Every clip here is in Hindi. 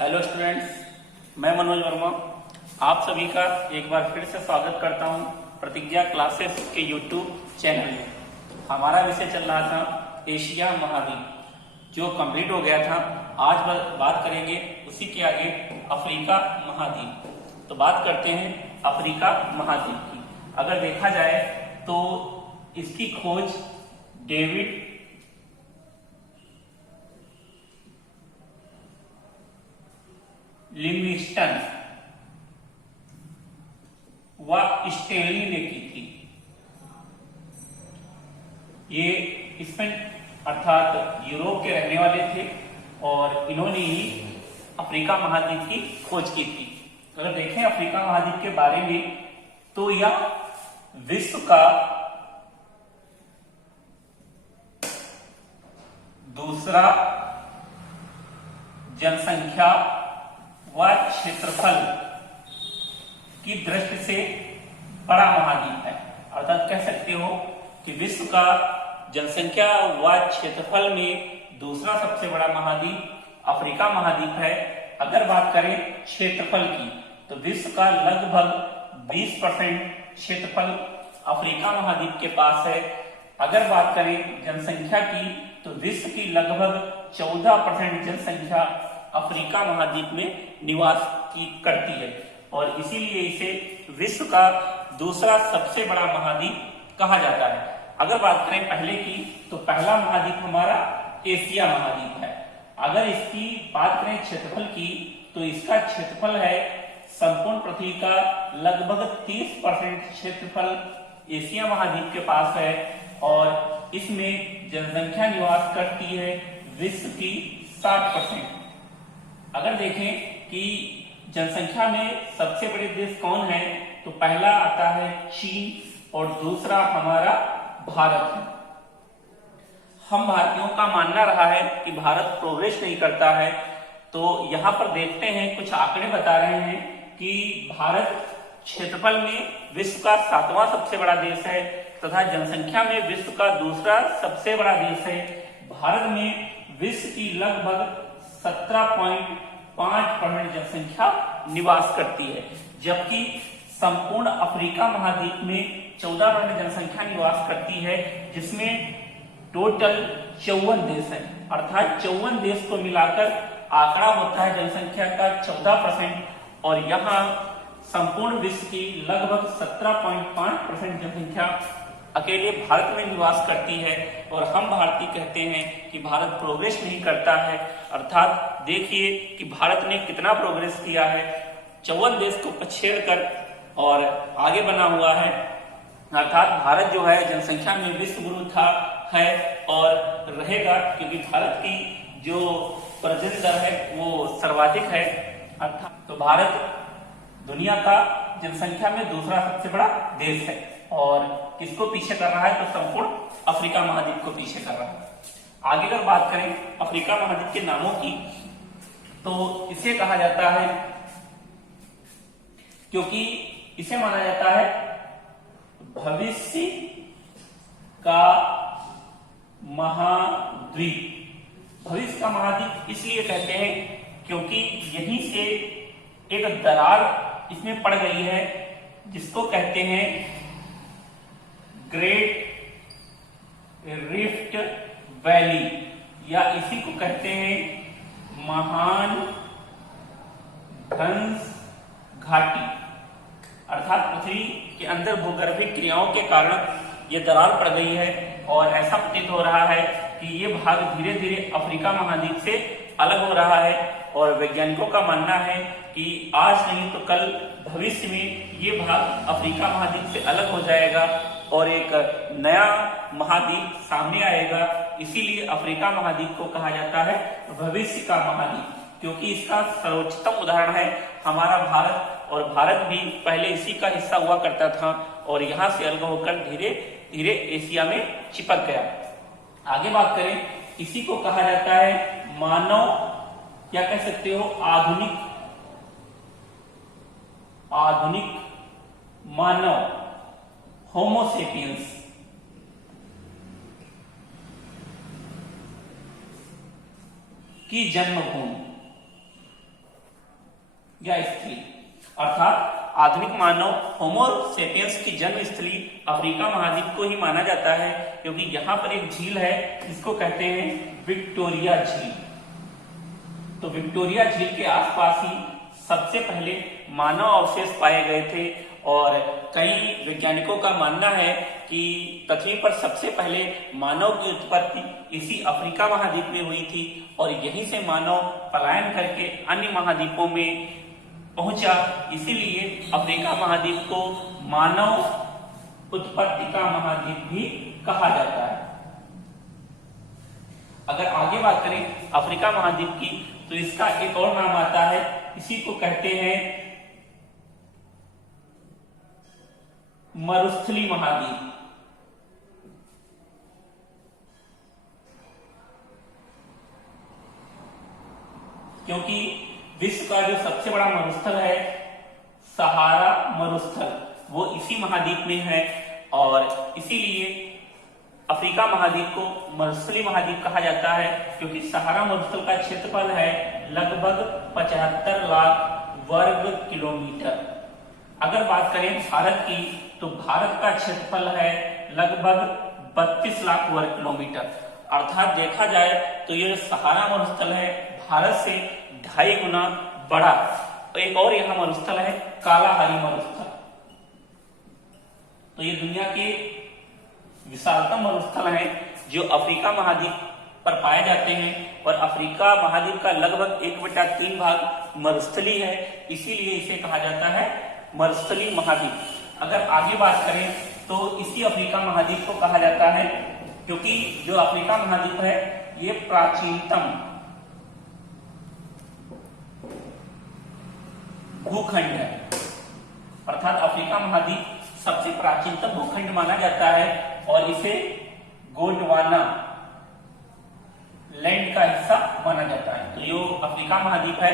हेलो स्टूडेंट्स, मैं मनोज वर्मा आप सभी का एक बार फिर से स्वागत करता हूं प्रतिज्ञा क्लासेस के यूट्यूब चैनल में। हमारा विषय चल रहा था एशिया महाद्वीप, जो कंप्लीट हो गया था। आज बात करेंगे उसी के आगे अफ्रीका महाद्वीप। तो बात करते हैं अफ्रीका महाद्वीप की। अगर देखा जाए तो इसकी खोज डेविड लिविंगस्टन व स्टेनली ने की थी। ये इसमें अर्थात यूरोप के रहने वाले थे और इन्होंने ही अफ्रीका महाद्वीप की खोज की थी। अगर देखें अफ्रीका महाद्वीप के बारे में तो यह विश्व का दूसरा जनसंख्या व क्षेत्रफल की दृष्टि से बड़ा महाद्वीप है। अर्थात कह सकते हो कि विश्व का जनसंख्या व क्षेत्रफल में दूसरा सबसे बड़ा महाद्वीप अफ्रीका महाद्वीप है। अगर बात करें क्षेत्रफल की तो विश्व का लगभग 20% क्षेत्रफल अफ्रीका महाद्वीप के पास है। अगर बात करें जनसंख्या की तो विश्व की लगभग 14% जनसंख्या अफ्रीका महाद्वीप में निवास करती है और इसीलिए इसे विश्व का दूसरा सबसे बड़ा महाद्वीप कहा जाता है। अगर बात करें पहले की तो पहला महाद्वीप हमारा एशिया महाद्वीप है। अगर इसकी बात करें क्षेत्रफल की तो इसका क्षेत्रफल है संपूर्ण पृथ्वी का लगभग 30% क्षेत्रफल एशिया महाद्वीप के पास है और इसमें जनसंख्या निवास करती है विश्व की 60%। अगर देखें कि जनसंख्या में सबसे बड़े देश कौन है तो पहला आता है चीन और दूसरा हमारा भारत है। हम भारतीयों का मानना रहा है कि भारत प्रोग्रेस नहीं करता है, तो यहाँ पर देखते हैं कुछ आंकड़े बता रहे हैं कि भारत क्षेत्रफल में विश्व का 7वां सबसे बड़ा देश है तथा जनसंख्या में विश्व का दूसरा सबसे बड़ा देश है। भारत में विश्व की लगभग 17.5% जनसंख्या निवास करती है, जबकि संपूर्ण अफ्रीका महाद्वीप में 14% जनसंख्या निवास करती है, जिसमें टोटल 54 देश हैं। अर्थात 54 देश को मिलाकर आंकड़ा होता है जनसंख्या का 14% और यहाँ संपूर्ण विश्व की लगभग 17.5% जनसंख्या अकेले भारत में निवास करती है और हम भारतीय कहते हैं कि भारत प्रोग्रेस नहीं करता है। अर्थात देखिए कि भारत ने कितना प्रोग्रेस किया है, 54 देश को पछेड़ कर और आगे बना हुआ है। अर्थात भारत जो है जनसंख्या में विश्व गुरु था है और रहेगा, क्योंकि भारत की जो प्रजनन दर है वो सर्वाधिक है। अर्थात तो भारत दुनिया का जनसंख्या में दूसरा सबसे बड़ा देश है और किसको पीछे कर रहा है तो संपूर्ण अफ्रीका महाद्वीप को पीछे कर रहा है। आगे अगर बात करें अफ्रीका महाद्वीप के नामों की तो इसे कहा जाता है, क्योंकि इसे माना जाता है भविष्य का महाद्वीप। भविष्य का महाद्वीप इसलिए कहते हैं क्योंकि यहीं से एक दरार इसमें पड़ गई है जिसको कहते हैं ग्रेट रिफ्ट वैली, या इसी को कहते हैं महान ध्वंस घाटी। अर्थात पृथ्वी के अंदर भूगर्भिक क्रियाओं के कारण ये दरार पड़ गई है और ऐसा प्रतीत हो रहा है कि ये भाग धीरे धीरे अफ्रीका महाद्वीप से अलग हो रहा है और वैज्ञानिकों का मानना है कि आज नहीं तो कल भविष्य में ये भाग अफ्रीका महाद्वीप से अलग हो जाएगा और एक नया महाद्वीप सामने आएगा। इसीलिए अफ्रीका महाद्वीप को कहा जाता है भविष्य का महाद्वीप, क्योंकि इसका सर्वोच्चतम उदाहरण है हमारा भारत और भारत भी पहले इसी का हिस्सा हुआ करता था और यहाँ से अलग होकर धीरे धीरे एशिया में चिपक गया। आगे बात करें, इसी को कहा जाता है मानव, क्या कह सकते हो, आधुनिक मानव, होमोसेपियंस। की जन्मभूमि। या स्थली, अर्थात आधुनिक मानव होमो सेपियंस की जन्म स्थली अफ्रीका महाद्वीप को ही माना जाता है, क्योंकि यहाँ पर एक झील है जिसको कहते हैं विक्टोरिया झील। तो विक्टोरिया झील के आसपास ही सबसे पहले मानव अवशेष पाए गए थे और कई वैज्ञानिकों का मानना है कि पृथ्वी पर सबसे पहले मानव की उत्पत्ति इसी अफ्रीका महाद्वीप में हुई थी और यहीं से मानव पलायन करके अन्य महाद्वीपों में पहुंचा। इसीलिए अफ्रीका महाद्वीप को मानव उत्पत्ति का महाद्वीप भी कहा जाता है। अगर आगे बात करें अफ्रीका महाद्वीप की तो इसका एक और नाम आता है, इसी को कहते हैं मरुस्थली महाद्वीप। क्योंकि विश्व का जो सबसे बड़ा मरुस्थल है सहारा मरुस्थल वो इसी महाद्वीप में है और इसीलिए अफ्रीका महाद्वीप को मरुस्थली महाद्वीप कहा जाता है, क्योंकि सहारा मरुस्थल का क्षेत्रफल है लगभग 75 लाख वर्ग किलोमीटर। अगर बात करें भारत की तो भारत का क्षेत्रफल है लगभग 32 लाख वर्ग किलोमीटर। अर्थात देखा जाए तो ये सहारा मरुस्थल है भारत से 2.5 गुना बड़ा। एक और यहाँ मरुस्थल है कालाहारी मरुस्थल। तो ये दुनिया के विशालतम मरुस्थल हैं जो अफ्रीका महाद्वीप पर पाए जाते हैं और अफ्रीका महाद्वीप का लगभग 1/3 भाग मरुस्थली है, इसीलिए इसे कहा जाता है मरुस्थली महाद्वीप। अगर आगे बात करें तो इसी अफ्रीका महाद्वीप को कहा जाता है, क्योंकि जो अफ्रीका महाद्वीप है ये प्राचीनतम भूखंड है। अर्थात अफ्रीका महाद्वीप सबसे प्राचीनतम भूखंड माना जाता है और इसे गोंडवाना लैंड का हिस्सा माना जाता है। तो जो अफ्रीका महाद्वीप है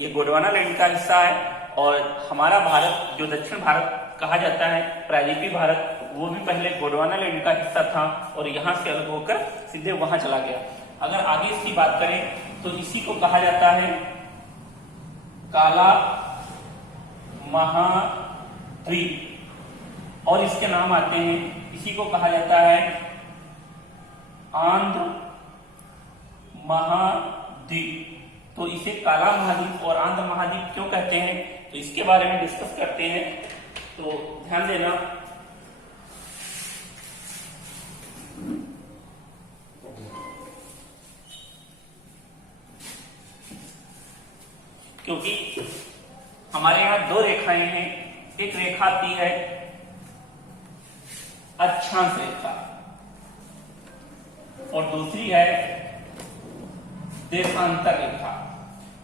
ये गोंडवाना लैंड का हिस्सा है और हमारा भारत जो दक्षिण भारत कहा जाता है प्रायद्वीपीय भारत, वो भी पहले गोंडवाना लैंड का हिस्सा था और यहाँ से अलग होकर सीधे वहां चला गया। अगर आगे इसकी बात करें तो इसी को कहा जाता है काला महाद्वीप और इसके नाम आते हैं, इसी को कहा जाता है आंध्र महाद्वीप। तो इसे काला महाद्वीप और आंध्र महाद्वीप क्यों कहते हैं तो इसके बारे में डिस्कस करते हैं। तो ध्यान देना, क्योंकि हमारे यहाँ 2 रेखाएं हैं। एक रेखा आती है अक्षांश रेखा और दूसरी है देशांतर रेखा।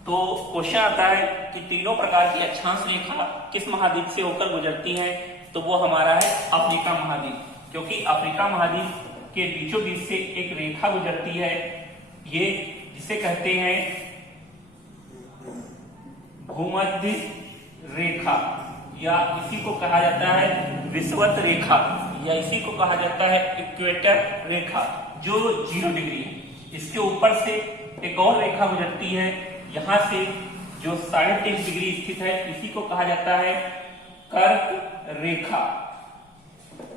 तो क्वेश्चन आता है कि तीनों प्रकार की अक्षांश रेखा किस महाद्वीप से होकर गुजरती है, तो वो हमारा है अफ्रीका महाद्वीप, क्योंकि अफ्रीका महाद्वीप के बीचों बीच से एक रेखा गुजरती है, ये जिसे कहते हैं भूमध्य रेखा या इसी को कहा जाता है विषुवत रेखा या इसी को कहा जाता है इक्वेटर रेखा जो 0 डिग्री है। इसके ऊपर से एक और रेखा गुजरती है यहाँ से जो 23.5 डिग्री स्थित है, इसी को कहा जाता है कर्क रेखा।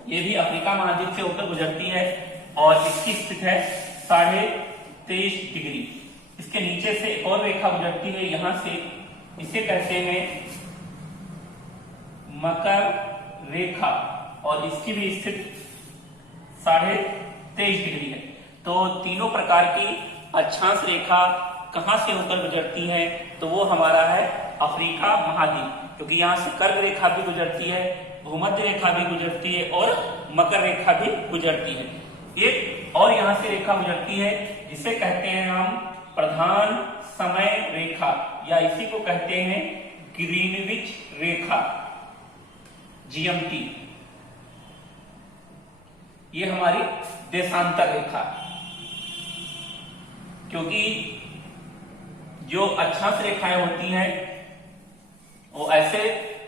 ये भी अफ्रीका महाद्वीप से होकर गुजरती है और इसकी स्थित है 23.5 डिग्री। इसके नीचे से एक और रेखा गुजरती है यहाँ से, इसे कहते हैं मकर रेखा और इसकी भी स्थिति 23.5 डिग्री है। तो तीनों प्रकार की अक्षांश रेखा कहां से होकर गुजरती है, तो वो हमारा है अफ्रीका महाद्वीप, क्योंकि यहाँ से कर्क रेखा भी गुजरती है, भूमध्य रेखा भी गुजरती है और मकर रेखा भी गुजरती है। एक और यहाँ से रेखा गुजरती है जिसे कहते हैं हम प्रधान समय रेखा या इसी को कहते हैं ग्रीनविच रेखा GMT। ये हमारी देशांतर रेखा, क्योंकि जो अक्षांश रेखाएं होती हैं वो ऐसे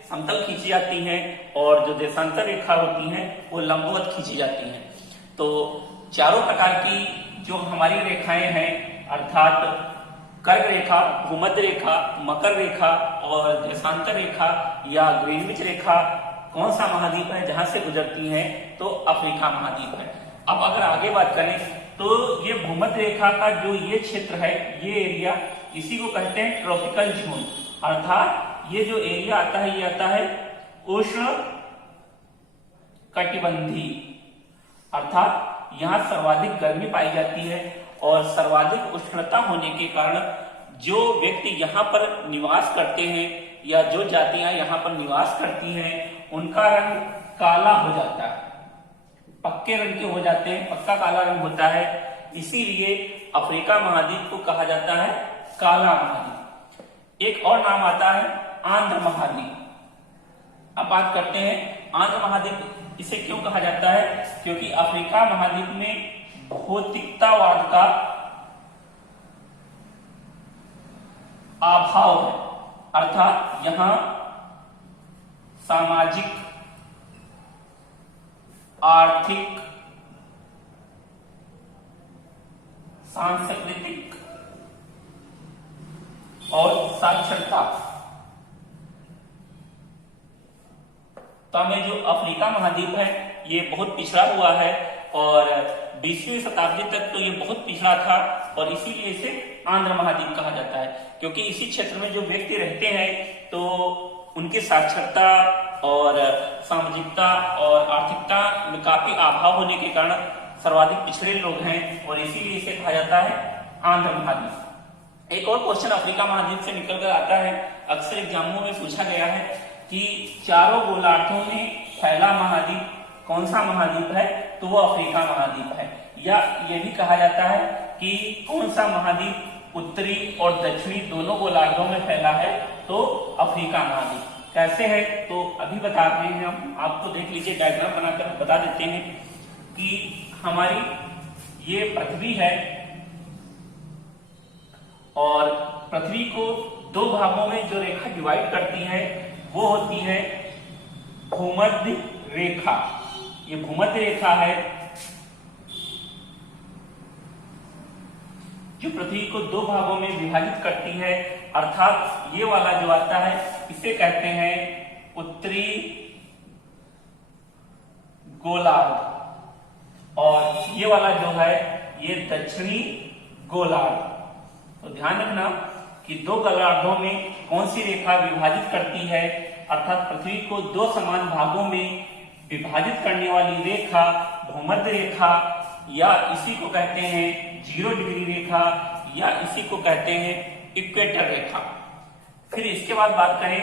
समतल खींची जाती हैं और जो देशांतर रेखा होती हैं वो लंबवत खींची जाती हैं। तो चारों प्रकार की जो हमारी रेखाएं हैं अर्थात कर्क रेखा, भूमध्य रेखा, मकर रेखा और देशांतर रेखा या ग्रीनविच रेखा कौन सा महाद्वीप है जहां से गुजरती है? तो अफ्रीका महाद्वीप है। अब अगर आगे बात करें तो ये भूमध्य रेखा का जो ये क्षेत्र है, ये एरिया, इसी को कहते हैं ट्रॉपिकल जोन, अर्थात ये जो एरिया आता है ये आता है उष्ण कटिबंधी, अर्थात यहाँ सर्वाधिक गर्मी पाई जाती है और सर्वाधिक उष्णता होने के कारण जो व्यक्ति यहाँ पर निवास करते हैं या जो जातियां यहाँ पर निवास करती हैं उनका रंग काला हो जाता है, पक्के रंग के हो जाते हैं, पक्का काला रंग होता है। इसीलिए अफ्रीका महाद्वीप को कहा जाता है काला महाद्वीप। एक और नाम आता है आंध्र महाद्वीप। अब बात करते हैं आंध्र महाद्वीप इसे क्यों कहा जाता है? क्योंकि अफ्रीका महाद्वीप में भौतिकतावाद का अभाव है, अर्थात यहां सामाजिक, आर्थिक, सांस्कृतिक और साक्षरता में जो अफ्रीका महाद्वीप है ये बहुत पिछड़ा हुआ है और 20वीं शताब्दी तक तो ये बहुत पिछड़ा था और इसीलिए इसे आंध्र महाद्वीप कहा जाता है, क्योंकि इसी क्षेत्र में जो व्यक्ति रहते हैं तो उनकी साक्षरता और सामाजिकता और आर्थिकता में काफी अभाव होने के कारण सर्वाधिक पिछड़े लोग हैं और इसीलिए इसे कहा जाता है आंध्र महाद्वीप। एक और क्वेश्चन अफ्रीका महाद्वीप से निकल कर आता है, अक्सर एग्जामों में पूछा गया है कि चारों गोलार्धों में फैला महाद्वीप कौन सा महाद्वीप है? तो वो अफ्रीका महाद्वीप है। या ये भी कहा जाता है कि कौन सा महाद्वीप उत्तरी और दक्षिणी दोनों गोलार्धों में फैला है? तो अफ्रीका महाद्वीप। कैसे है तो अभी बता रहे हैं हम आपको, देख लीजिए डायग्राम बनाकर बता देते हैं कि हमारी ये पृथ्वी है और पृथ्वी को दो भागों में जो रेखा डिवाइड करती है वो होती है भूमध्य रेखा। ये भूमध्य रेखा है जो पृथ्वी को दो भागों में विभाजित करती है, अर्थात ये वाला जो आता है इसे कहते हैं उत्तरी गोलार्ध और ये वाला जो है ये दक्षिणी गोलार्ध। तो ध्यान रखना कि दो गोलार्धों में कौन सी रेखा विभाजित करती है, अर्थात पृथ्वी को दो समान भागों में विभाजित करने वाली रेखा भूमध्य रेखा या इसी को कहते हैं 0 डिग्री रेखा या इसी को कहते हैं इक्वेटर रेखा। फिर इसके बाद बात करें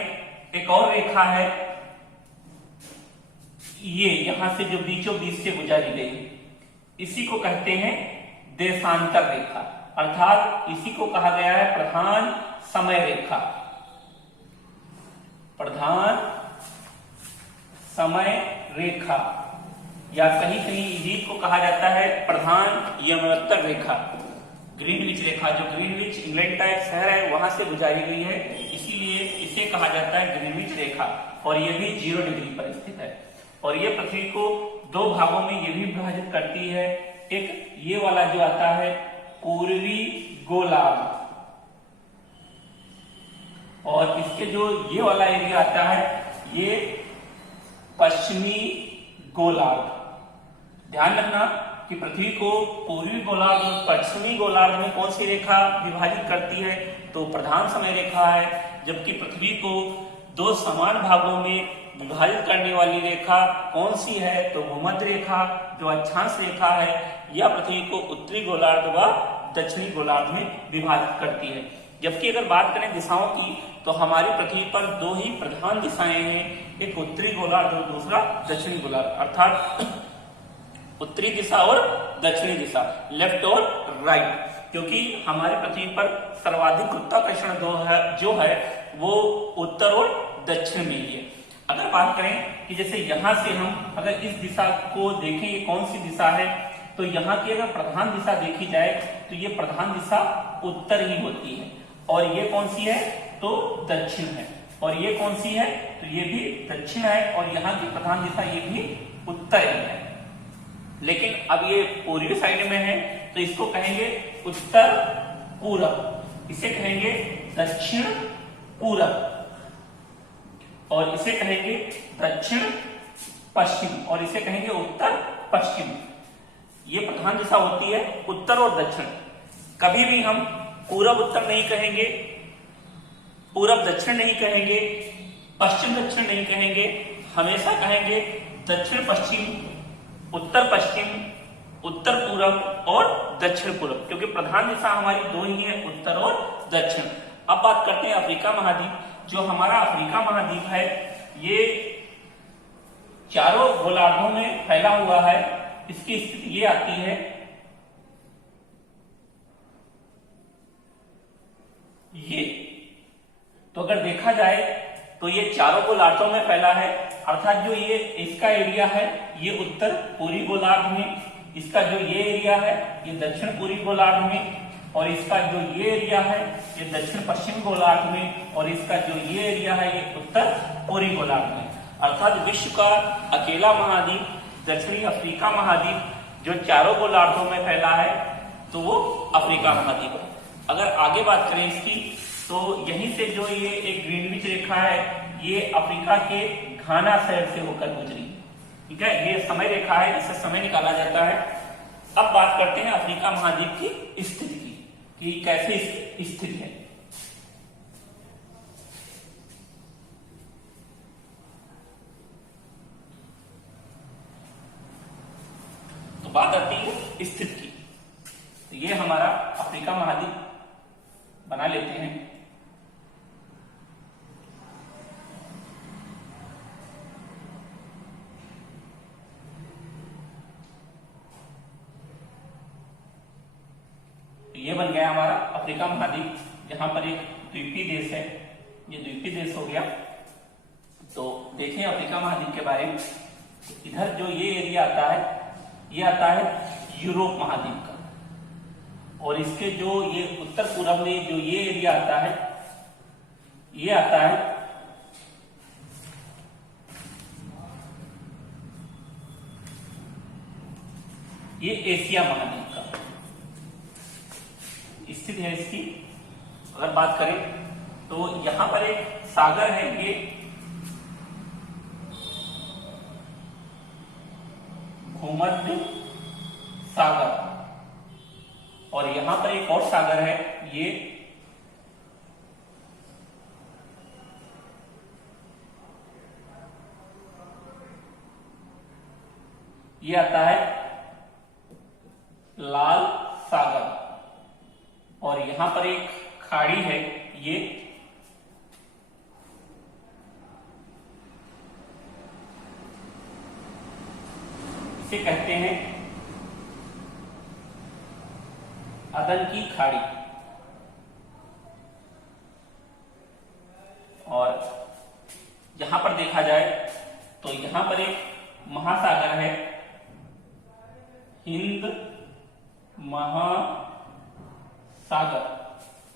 एक और रेखा है, ये यहां से जो बीचों बीच से गुजरी गई इसी को कहते हैं देशांतर रेखा, अर्थात इसी को कहा गया है प्रधान समय रेखा। प्रधान समय रेखा या कहीं कहीं इसी को कहा जाता है प्रधान यमोत्तर रेखा। ग्रीनविच रेखा, जो ग्रीनविच इंग्लैंड का एक शहर है वहां से गुजारी गई है, इसीलिए इसे कहा जाता है ग्रीनविच रेखा और ये भी 0 डिग्री पर स्थित है। और ये पृथ्वी को दो भागों में ये भी विभाजित करती है, एक ये वाला जो आता है पूर्वी गोलार्ध और इसके जो ये वाला एरिया आता है ये पश्चिमी गोलार्ध। ध्यान रखना कि पृथ्वी को पूर्वी गोलार्ध और पश्चिमी गोलार्ध में कौन सी रेखा विभाजित करती है? तो प्रधान समय रेखा है, जबकि पृथ्वी को दो समान भागों में विभाजित करने वाली रेखा कौन सी है? तो भूमध्य रेखा जो अक्षांश रेखा है यह पृथ्वी को उत्तरी गोलार्ध व दक्षिणी गोलार्ध में विभाजित करती है। जबकि अगर बात करें दिशाओं की तो हमारी पृथ्वी पर दो ही प्रधान दिशाएं हैं, एक उत्तरी गोलार्ध और दूसरा दक्षिणी गोलार्ध, अर्थात उत्तरी दिशा और दक्षिणी दिशा, लेफ्ट और राइट, क्योंकि हमारे पृथ्वी पर सर्वाधिक गुरुत्वाकर्षण जो है वो उत्तर और दक्षिण में ही है। अगर बात करें कि जैसे यहां से हम अगर इस दिशा को देखें ये कौन सी दिशा है, तो यहाँ की अगर प्रधान दिशा देखी जाए तो ये प्रधान दिशा उत्तर ही होती है और ये कौन सी है? तो दक्षिण है। और ये कौन सी है? तो ये भी दक्षिण है और यहाँ की प्रधान दिशा ये भी उत्तर ही है। लेकिन अब ये पूर्वी साइड में है तो इसको कहेंगे उत्तर पूरब। इसे कहेंगे दक्षिण पूरब, और इसे कहेंगे दक्षिण पश्चिम, और इसे कहेंगे उत्तर पश्चिम। ये प्रधान दिशा होती है उत्तर और दक्षिण। कभी भी हम पूरब उत्तर नहीं कहेंगे, पूरब दक्षिण नहीं कहेंगे, पश्चिम दक्षिण नहीं कहेंगे, हमेशा कहेंगे दक्षिण पश्चिम, उत्तर पश्चिम, उत्तर पूरब और दक्षिण पूरब, क्योंकि प्रधान दिशा हमारी दो ही है, उत्तर और दक्षिण। अब बात करते हैं अफ्रीका महाद्वीप। जो हमारा अफ्रीका महाद्वीप है ये चारों गोलार्धों में फैला हुआ है। इसकी स्थिति ये आती है, ये तो अगर देखा जाए तो ये चारों गोलार्धों में फैला है, अर्थात जो ये इसका एरिया है ये उत्तर पूर्वी गोलार्ध में, इसका जो ये एरिया है ये दक्षिण पूर्वी गोलार्ध में, और इसका जो ये एरिया है ये दक्षिण पश्चिम गोलार्ध में, और इसका जो ये एरिया है ये उत्तर पूर्वी गोलार्ध में। अर्थात विश्व का अकेला महाद्वीप दक्षिणी अफ्रीका महाद्वीप जो चारों गोलार्धों में फैला है तो वो अफ्रीका महाद्वीप है। अगर आगे बात करें इसकी तो यहीं से जो ये एक ग्रीनविच रेखा है ये अफ्रीका के घाना शहर से होकर गुजरी, ठीक है, ये समय रेखा है, इससे समय निकाला जाता है। अब बात करते हैं अफ्रीका महाद्वीप की स्थिति की कि कैसे स्थिति है। तो बात आती है स्थिति की, तो ये हमारा अफ्रीका महाद्वीप बना लेते हैं। ये बन गया हमारा अफ्रीका महाद्वीप, जहां पर एक द्वीपीय देश है, ये द्वीपीय देश हो गया। तो देखें अफ्रीका महाद्वीप के बारे में, इधर जो ये एरिया आता है ये आता है यूरोप महाद्वीप का, और इसके जो ये उत्तर पूर्व में जो ये एरिया आता है ये आता है ये एशिया महाद्वीप का स्थिति है इसकी। अगर बात करें तो यहां पर एक सागर है, ये भूमध्य सागर, और यहां पर एक और सागर है, ये आता है लाल सागर, और यहां पर एक खाड़ी है, ये इसे कहते हैं अदन की खाड़ी। और यहां पर देखा जाए तो यहां पर एक महासागर है, हिंद महासागर।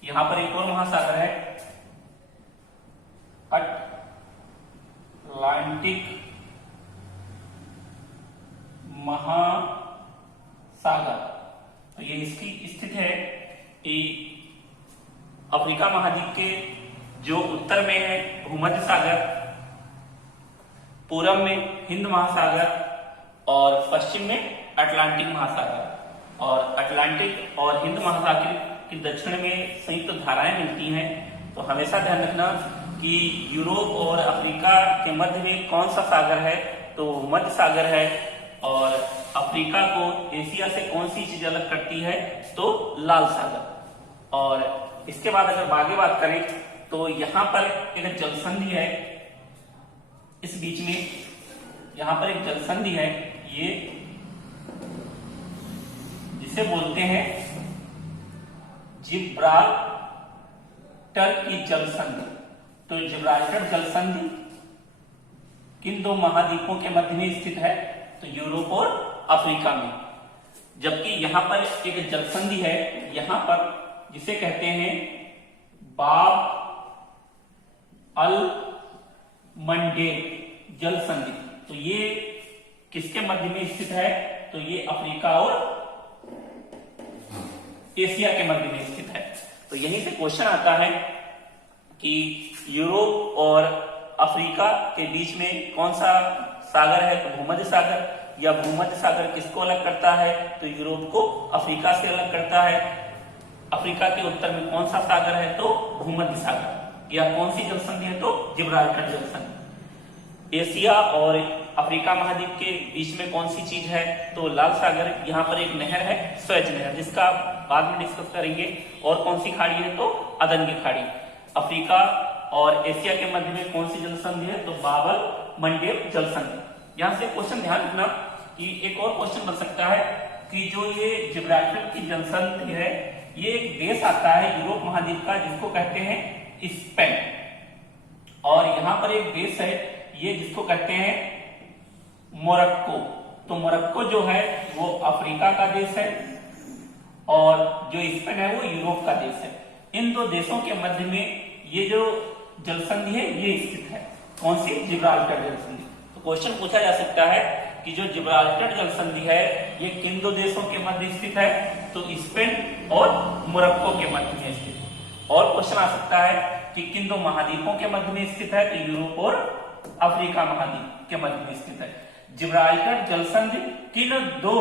यहां पर एक और महासागर है, अटलांटिक महासागर। तो ये इसकी स्थिति है कि अफ्रीका महाद्वीप के जो उत्तर में है भूमध्य सागर, पूर्व में हिंद महासागर और पश्चिम में अटलांटिक महासागर। और अटलांटिक और हिंद महासागर की दक्षिण में संयुक्त धाराएं मिलती हैं। तो हमेशा ध्यान रखना कि यूरोप और अफ्रीका के मध्य में कौन सा सागर है, तो मध्य सागर है। और अफ्रीका को एशिया से कौन सी चीज अलग करती है, तो लाल सागर। और इसके बाद अगर आगे बात करें तो यहां पर एक जलसंधि है, इस बीच में यहां पर एक जलसंधि है, ये जिसे बोलते हैं जिब्राल्टर की जलसंधि। तो जिब्राल्टर जलसंधि किन दो महाद्वीपों के मध्य में स्थित है, तो यूरोप और अफ्रीका में। जबकि यहां पर एक जलसंधि है, यहां पर जिसे कहते हैं बाब अल मंडेब जलसंधि। तो ये किसके मध्य में स्थित है, तो ये अफ्रीका और एशिया के मध्य में स्थित है। तो तो यहीं से क्वेश्चन आता है कि यूरोप और अफ्रीका के बीच में कौन सा सागर है, तो भूमध्य सागर, या भूमध्य सागर किसको अलग करता है, तो यूरोप को अफ्रीका से अलग करता है। अफ्रीका के उत्तर में कौन सा सागर है, तो भूमध्य सागर। या कौन सी जलसंधि है, तो जिब्राल्टर जलसंधि। एशिया और अफ्रीका महाद्वीप के बीच में कौन सी चीज है, तो लाल सागर। यहाँ पर एक नहर है, स्वेज नहर, जिसका बाद में डिस्कस करेंगे। और कौन सी खाड़ी है, तो अदन की खाड़ी। अफ्रीका और एशिया के मध्य में कौन सी जलसंधि है, तो बाबल मंडेब जलसंधि। यहाँ से क्वेश्चन ध्यान रखना कि एक और क्वेश्चन बन सकता है कि जो ये जिब्राल्टर की जलसंधि है, ये एक देश आता है यूरोप महाद्वीप का, जिसको कहते हैं स्पेन। और यहाँ पर एक देश है ये जिसको कहते हैं मोरक्को। तो मोरक्को जो है वो अफ्रीका का देश है और जो स्पेन है वो यूरोप का देश है। इन दो देशों के मध्य में ये जो जलसंधि है ये स्थित है। कौन सी, जिब्राल्टर जलसंधि। तो क्वेश्चन पूछा जा सकता है कि जो जिब्राल्टर जलसंधि है ये किन दो देशों के मध्य स्थित है, तो स्पेन और मोरक्को के मध्य में स्थित है। और क्वेश्चन आ सकता है कि किन दो महाद्वीपों के मध्य में स्थित है, तो यूरोप और अफ्रीका महाद्वीप के मध्य में स्थित है। जिब्राल्टर जलसंधि किन दो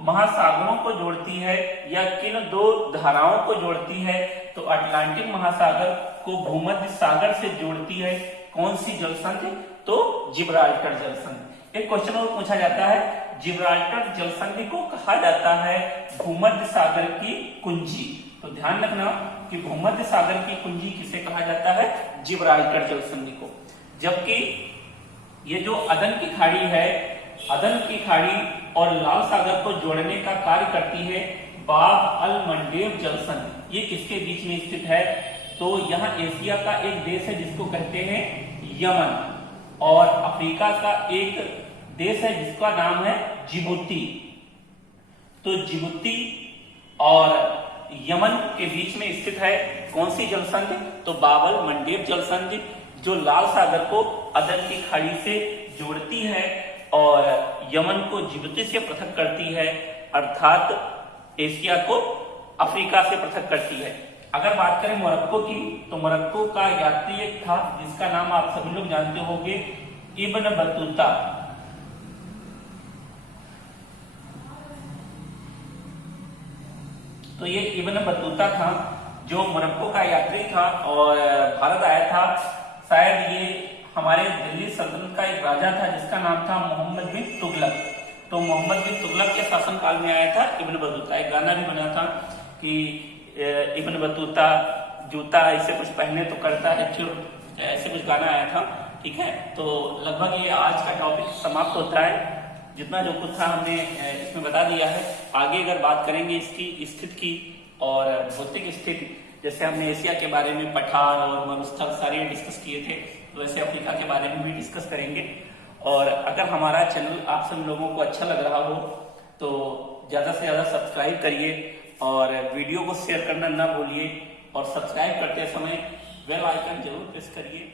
महासागरों को जोड़ती है या किन दो धाराओं को जोड़ती है, तो अटलांटिक महासागर को भूमध्य सागर से जोड़ती है। कौन सी जलसंधि, तो जिब्राल्टर जलसंधि। एक क्वेश्चन और पूछा जाता है, जिब्राल्टर जलसंधि को कहा जाता है भूमध्य सागर की कुंजी। तो ध्यान रखना कि भूमध्य सागर की कुंजी किसे कहा जाता है, जिब्राल्टर जलसंधि को। जबकि ये जो अदन की खाड़ी है, अदन की खाड़ी और लाल सागर को जोड़ने का कार्य करती है बाब अल मंडेब जलसंधि। ये किसके बीच में स्थित है, तो यहाँ एशिया का एक देश है जिसको कहते हैं यमन, और अफ्रीका का एक देश है जिसका नाम है जिबूती। तो जिबूती और यमन के बीच में स्थित है कौन सी जलसंधि, तो बाबल मंडेब जलसंधि, जो लाल सागर को अदन की खाड़ी से जोड़ती है और यमन को जिबूती से पृथक करती है, अर्थात एशिया को अफ्रीका से पृथक करती है। अगर बात करें मोरक्को की, तो मोरक्को का यात्री एक था जिसका नाम आप सभी लोग जानते होंगे, इब्न बतूता। तो ये इब्न बतूता था जो मोरक्को का यात्री था और भारत आया था। शायद ये हमारे दिल्ली सल्तनत का एक राजा था जिसका नाम था मोहम्मद बिन तुगलक। तो मोहम्मद बिन तुगलक के शासनकाल में आया था इब्न बतूता। एक गाना भी बना था कि इब्न बतूता जूता ऐसे कुछ पहने तो करता है चुर, ऐसे कुछ गाना आया था। ठीक है, तो लगभग ये आज का टॉपिक समाप्त होता है। जितना जो कुछ था हमने इसमें बता दिया है। आगे अगर बात करेंगे इसकी स्थिति की और भौतिक स्थिति, जैसे हमने एशिया के बारे में पठार और मरुस्थल सारे डिस्कस किए थे, तो वैसे अफ्रीका के बारे में भी डिस्कस करेंगे। और अगर हमारा चैनल आप सब लोगों को अच्छा लग रहा हो तो ज्यादा से ज्यादा सब्सक्राइब करिए और वीडियो को शेयर करना ना भूलिए, और सब्सक्राइब करते समय बेल आइकन जरूर प्रेस करिए।